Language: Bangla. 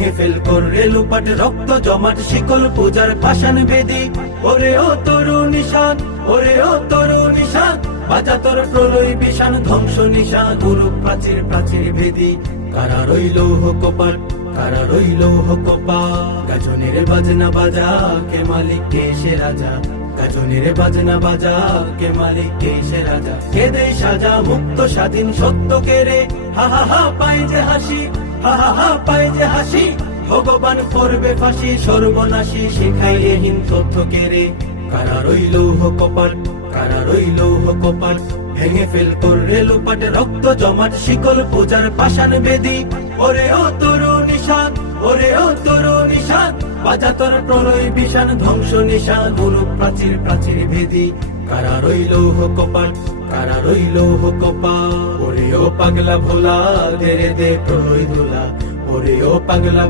ভেঙে ফেল কররে লুপাট রক্ত জমাট শিকল পূজার পাষাণ বেদি। ওরে ও তরু নিশান, ওরে ও তরু নিশান, বাজা তোর প্রলয় বিষাণ ধ্বংস নিশান গুরু প্রাচীর প্রাচীর ভেদি। কারা রইল কপাট, কারা রইল কপাট, গাজনের বাজনা বাজা কে মালিক কে সে রাজা, গাজনের বাজনা বাজা কে মালিক কে সে রাজা। কে দেয় সাজা মুক্ত স্বাধীন সত্য কে রে, হা হা হা পায় যে হাসি, হা হা হা পায় যে হাসি। ভগবান করবে ফাঁসি সর্বনাশী শিখাইয়ে হীন তথ্য কে রে। কারা রইল কপাট, কারা রইল কপাট, ভেঙে ফেল কররে লুপাট রক্ত জমাট শিকল পূজার পাষাণ বেদি। ওরে ও তরু নিশান, ওরে ও তরু নিশান, বাজা তোর প্রলয় বিষাণ ধ্বংস নিশান গুরু প্রাচীর প্রাচীর ভেদি। কারা রইল কপাট, কারা রইল কপাট, ওরে ও পাগলা ভোলা দে রে দে প্রলয় দোলা, ওরে ও পাগলা